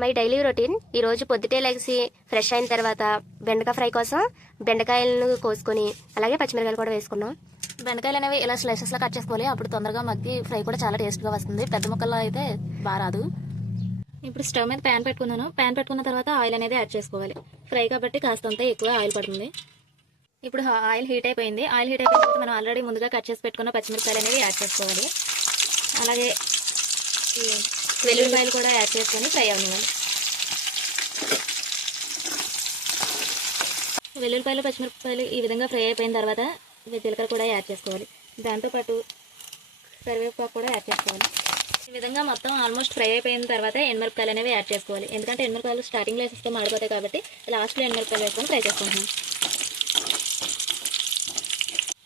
My daily routine ఈరోజు పొద్దుటే లెగిసి ఫ్రెష్ అయిన తర్వాత బెండకాయ ఫ్రై కోసం బెండకాయలను కోసుకొని అలాగే పచ్చిమిరకాయలు కూడా వేసుకున్నాం. బెండకాయలు అనేవి ఇలా స్లైసెస్లో కట్ చేసుకోవాలి. అప్పుడు తొందరగా మగ్గి ఫ్రై కూడా చాలా టేస్ట్గా వస్తుంది. పెద్ద ముక్కల్లో అయితే బాగా రాదు. ఇప్పుడు స్టవ్ మీద ప్యాన్ పెట్టుకున్నాను. ప్యాన్ పెట్టుకున్న తర్వాత ఆయిల్ అనేది యాడ్ చేసుకోవాలి. ఫ్రై కాబట్టి కాస్తంత ఎక్కువ ఆయిల్ పడుతుంది. ఇప్పుడు ఆయిల్ హీట్ అయిపోయింది. ఆయిల్ హీట్ అయిపోయిన తర్వాత మనం ఆల్రెడీ ముందుగా కట్ చేసి పెట్టుకున్న పచ్చిమిరకాయలు అనేవి యాడ్ చేసుకోవాలి. అలాగే వెల్లుల్లిపాయలు కూడా యాడ్ చేసుకొని ఫ్రై అవ్వాలి. వెల్లుల్లిపాయలు పచ్చిమిరపకాయలు ఈ విధంగా ఫ్రై అయిపోయిన తర్వాత జీలకర్ర కూడా యాడ్ చేసుకోవాలి. దాంతోపాటు కరివేపాకు కూడా యాడ్ చేసుకోవాలి. ఈ విధంగా మొత్తం ఆల్మోస్ట్ ఫ్రై అయిపోయిన తర్వాత ఎండుమిరపకాయలు అనేవి యాడ్ చేసుకోవాలి. ఎందుకంటే ఎండుమిరపకాయలు స్టార్టింగ్లో వేసేస్తే మాడిపోతాయి కాబట్టి లాస్ట్లో ఎండుమిరపకాయలు వేసుకొని ఫ్రై చేసుకుంటున్నాం.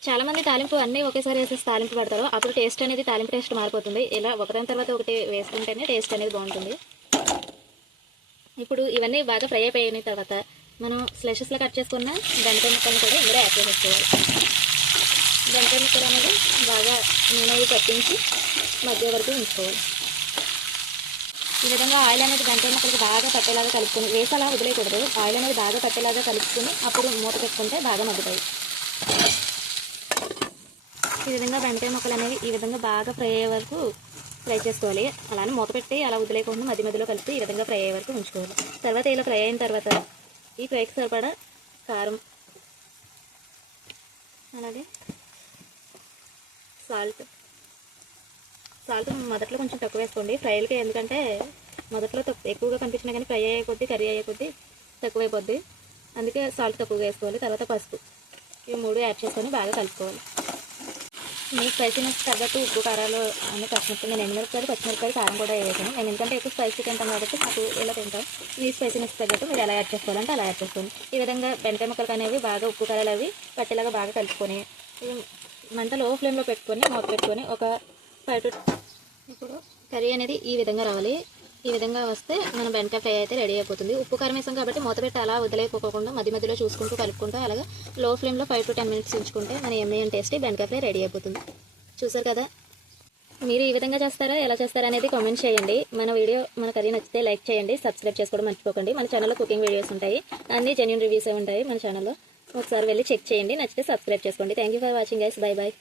చాలామంది తాలింపు అన్నీ ఒకేసారి వేసేసి తాలింపు పడతారు. అప్పుడు టేస్ట్ అనేది తాలింపు టేస్ట్ మారిపోతుంది. ఇలా ఒకదాని తర్వాత ఒకటి వేసుకుంటేనే టేస్ట్ అనేది బాగుంటుంది. ఇప్పుడు ఇవన్నీ బాగా ఫ్రై అయిపోయిన తర్వాత మనం స్లైసెస్లో కట్ చేసుకున్న బెండకాయ ముక్కలను కూడా ఇందులో యాడ్ చేసేసుకోవాలి. బెండకాయ ముక్కలు అనేది బాగా నూనె పట్టించి మధ్య వరకు ఉంచుకోవాలి. ఈ విధంగా ఆయిల్ అనేది బెండకాయ ముక్కలకి బాగా పట్టేలాగా కలుపుకొని వేసేలా వదిలేయకూడదు. ఆయిల్ అనేది బాగా పట్టేలాగా కలుపుకొని అప్పుడు మూత పెట్టుకుంటే బాగా మగ్గుతాయి. ఈ విధంగా బెండకాయ ముక్కలు అనేవి ఈ విధంగా బాగా ఫ్రై అయ్యే వరకు ఫ్రై చేసుకోవాలి. అలానే మూత పెట్టి అలా వదిలేయకుండా మధ్య మధ్యలో కలిపి ఈ విధంగా ఫ్రై అయ్యే వరకు ఉంచుకోవాలి. తర్వాత ఇలా ఫ్రై అయిన తర్వాత ఈ ఫ్రైకి సరిపడా కారం అలాగే సాల్ట్ మొదట్లో కొంచెం తక్కువ వేసుకోండి ఫ్రైలకి. ఎందుకంటే మొదట్లో ఎక్కువగా కనిపించినా కానీ ఫ్రై అయ్యే కొద్దీ కర్రీ అయ్యే కొద్దీ తక్కువైపోద్ది. అందుకే సాల్ట్ తక్కువగా వేసుకోవాలి. తర్వాత పసుపు ఇవి 3 యాడ్ చేసుకొని బాగా కలుపుకోవాలి. మీ స్పైసీనెస్ తగ్గట్టు ఉప్పు కారాలు అన్నీ పచ్చిమిరపకాయలు నేను ఎండుమిరపకాయలు పచ్చిమిరపకాయలు కారం కూడా వేసాను. నేను ఎందుకంటే ఎక్కువ స్పైసీ తింటాను కాబట్టి నాకు ఇలా తింటాను. మీ స్పైసీనెస్ తగ్గట్టు మీరు ఎలా యాడ్ చేసుకోవాలంటే అలా యాడ్ చేసుకోండి. ఈ విధంగా బెండకాయ ముక్కలు అనేవి బాగా ఉప్పు కారాలు అవి పట్టేలాగా బాగా కలుపుకొని మంట లో ఫ్లేమ్లో పెట్టుకొని మూత పెట్టుకొని ఒక 5 to ఇప్పుడు కర్రీ అనేది ఈ విధంగా రావాలి. ఈ విధంగా వస్తే మన బెండకాయ ఫ్రై అయితే రెడీ అయిపోతుంది. ఉప్పు కారం వేసాం కాబట్టి మూత పెట్టి అలా వదిలేకపోకుండా మధ్య మధ్యలో చూసుకుంటూ కలుపుకుంటూ అలాగే లో ఫ్లేమ్లో 5 to 10 minutes ఉంచుకుంటే మన ఎమ్మె టేస్టీ బెండకాయ ఫ్రై రెడీ అయిపోతుంది. చూసారు కదా, మీరు ఈ విధంగా చేస్తారా ఎలా చేస్తారా అనేది కామెంట్ చేయండి. మన కర్రీ నచ్చితే లైక్ చేయండి, సబ్స్క్రైబ్ చేసుకోవడం మర్చిపోకండి. మన ఛానల్లో కుకింగ్ వీడియోస్ ఉంటాయి, అన్ని జెన్యూన్ రివ్యూస్ ఉంటాయి మన ఛానల్లో. ఒకసారి వెళ్ళి చెక్ చేయండి, నచ్చితే సబ్స్క్రైబ్ చేసుకోండి. Thank you for watching guys. Bye bye.